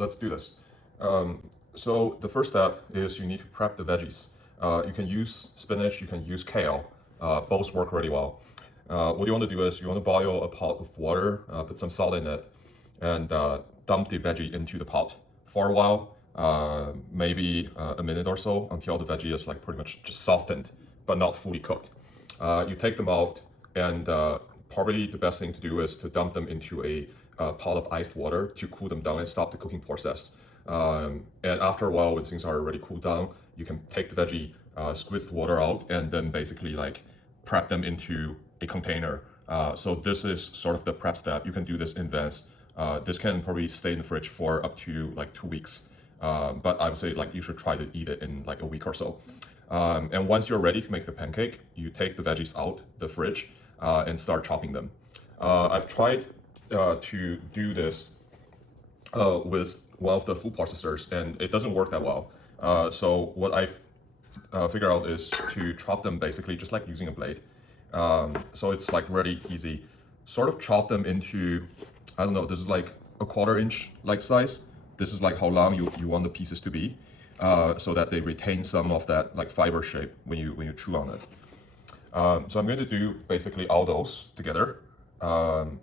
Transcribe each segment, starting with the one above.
let's do this. So the first step is you need to prep the veggies. You can use spinach, you can use kale. Both work really well. What you want to do is you want to boil a pot of water, put some salt in it, and dump the veggie into the pot for a while, maybe a minute or so, until the veggie is like pretty much just softened, but not fully cooked. You take them out, and probably the best thing to do is to dump them into a pot of iced water to cool them down and stop the cooking process. And after a while, when things are already cooled down, you can take the veggie, squeeze the water out, and then basically like prep them into a container. So this is sort of the prep step. You can do this in advance. This can probably stay in the fridge for up to like 2 weeks. But I would say like you should try to eat it in like a week or so. And once you're ready to make the pancake, you take the veggies out the fridge and start chopping them. I've tried to do this with one of the food processors, and it doesn't work that well. So what I've figured out is to chop them basically just like using a blade. So it's like really easy. Sort of chop them into, I don't know, this is like a 1/4 inch like size. This is like how long you want the pieces to be, so that they retain some of that like fiber shape when you chew on it. So I'm going to do basically all those together, and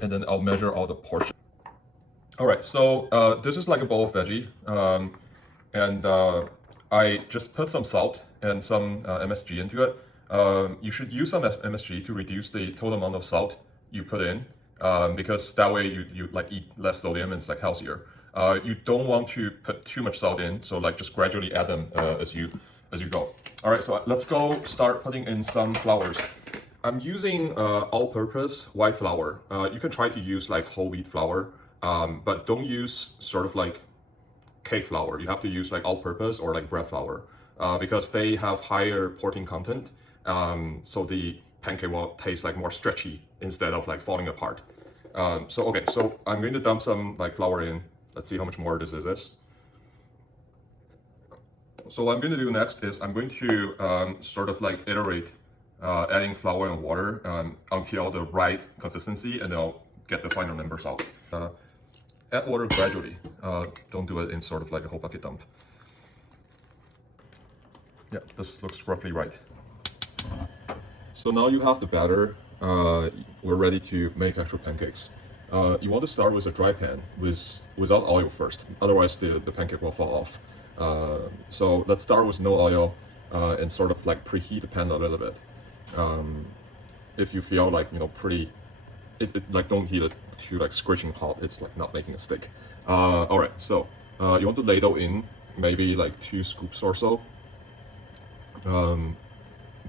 then I'll measure all the portions. All right, so this is like a bowl of veggie, and I just put some salt and some MSG into it. You should use some MSG to reduce the total amount of salt you put in, because that way you like eat less sodium and it's like healthier. You don't want to put too much salt in, so like just gradually add them as you go. All right, so let's go start putting in some flours. I'm using all-purpose white flour. You can try to use like whole wheat flour, but don't use sort of like cake flour. You have to use like all-purpose or like bread flour, because they have higher protein content. So the pancake will taste like more stretchy instead of like falling apart. So I'm going to dump some like flour in. Let's see how much more this is. So what I'm going to do next is I'm going to sort of like iterate adding flour and water until the right consistency, and then I'll get the final numbers out. Add water gradually. Don't do it in sort of like a whole bucket dump. Yeah, this looks roughly right. So now you have the batter. We're ready to make actual pancakes. You want to start with a dry pan without oil first, otherwise the pancake will fall off. So let's start with no oil and sort of like preheat the pan a little bit. If you feel like, you know, like don't heat it to like scorching hot, it's like not making a stick. All right, so you want to ladle in maybe like 2 scoops or so.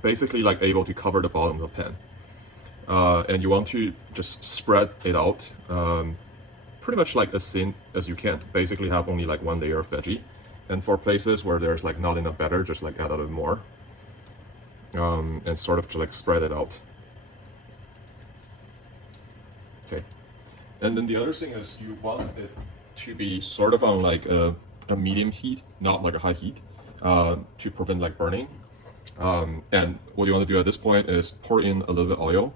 Basically like able to cover the bottom of the pan. And you want to just spread it out pretty much like as thin as you can. Basically have only like 1 layer of veggie. And for places where there's like not enough batter, just like add a little more. And sort of just like spread it out. Okay. And then the other thing is you want it to be sort of on like a medium heat, not like a high heat, to prevent like burning. And what you want to do at this point is pour in a little bit of oil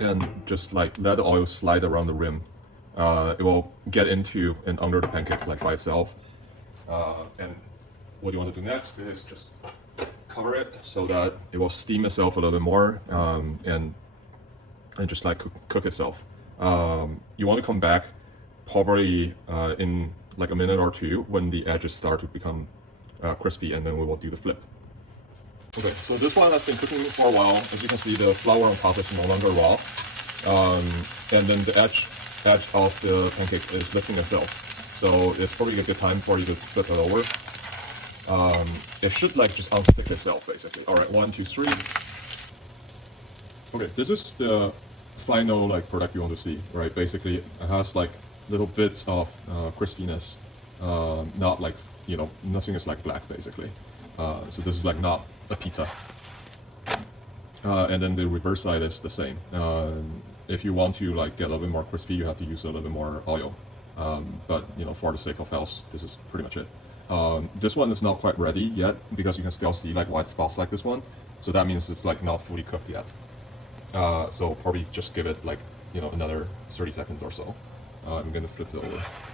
and just like let the oil slide around the rim. It will get into and under the pancake like by itself. And what you want to do next is just cover it so that it will steam itself a little bit more, and just like cook itself. You want to come back probably in like a minute or 2 when the edges start to become crispy, and then we will do the flip. Okay, so this one has been cooking for a while. As you can see, the flour on top is no longer raw, and then the edge of the pancake is lifting itself. So it's probably a good time for you to flip it over. It should like just unstick itself basically. All right, 1, 2, 3. Okay, this is the final like product you want to see, right? Basically, it has like little bits of crispiness, not like, you know, nothing is like black basically. So this is like not a pizza. And then the reverse side is the same. If you want to like get a little bit more crispy, you have to use a little bit more oil. But you know, for the sake of else, this is pretty much it. This one is not quite ready yet because you can still see like white spots like this one. So that means it's like not fully cooked yet. So probably just give it like, you know, another 30 seconds or so. I'm gonna flip it over.